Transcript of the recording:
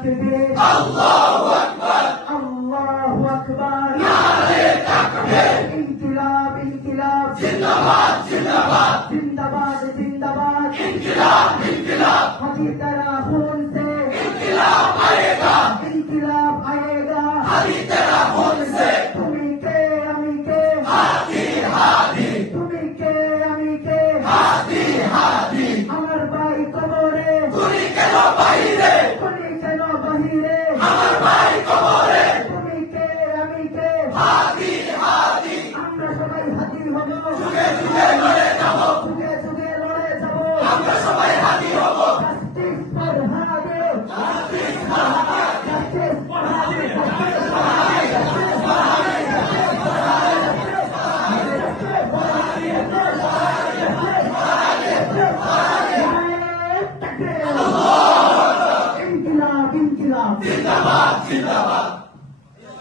আল্লাহু আকবার, আল্লাহু আকবার, নারে তাকবীর, ইনকিলাব ইনকিলাব, জিন্দাবাদ জিন্দাবাদ, জিন্দাবাদ জিন্দাবাদ, ইনকিলাব ইনকিলাব, হাদি তেরা खून से ইনকিলাব आएगा, ইনকিলাব आएगा, হাদি তেরা खून से, তুমি কে আমি কে, হাদি হাদি, তুমি কে আমি কে, হাদি হাদি, আমার ভাই কবরে, তুমি কেন বাইরে, তুমি কেন বাহিরে, আমার ভাই কবরে, তুমি কে আমি কে, হাদি হাদি, আমরা সবাই হাদি হব, যুগে যুগে লড়ে যাব, যুগে যুগে লড়ে যাব, আমরা সবাই হাদি হব, justice for Hadi, justice for Hadi, justice for Hadi, justice for Hadi, justice for Hadi, justice for Hadi, justice for Hadi, justice for Hadi, justice for Hadi, justice for Hadi, justice for Hadi, নারে তাকবীর, আল্লাহু আকবার, ইনকিলাব ইনকিলাব, জিন্দাবাদ জিন্দাবাদ।